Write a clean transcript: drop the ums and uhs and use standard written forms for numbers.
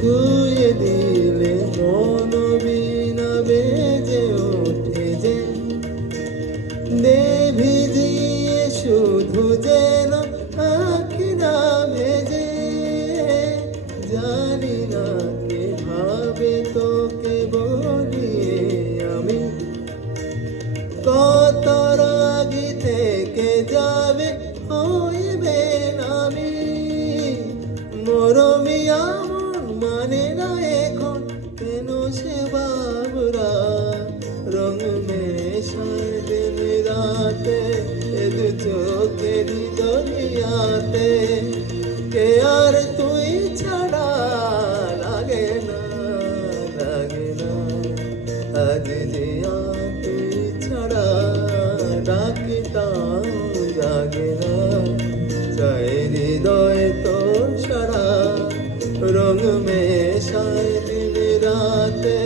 ছুঁয়ে দিলে মন বিনা বেজে ওঠে যে দে ভিজিয়ে শুধু যেন আঁখি না ভেজে জানি না কে ভাবে তোকে বলিয়ে আমি কত রাগি থেকে যাবে হইবে নামি মরমি আমন মানে না এখন কেন সে বাবুরা রং মেশায় দিন রাতে এ দু চোখের দরিয়াতে কে আর তুই ছাড়া লাগে না আজ যে তুই ছাড়া ডাকিতাম জাগে না চাই হৃদয় তোর সারা রং মেশায় দিন রাতে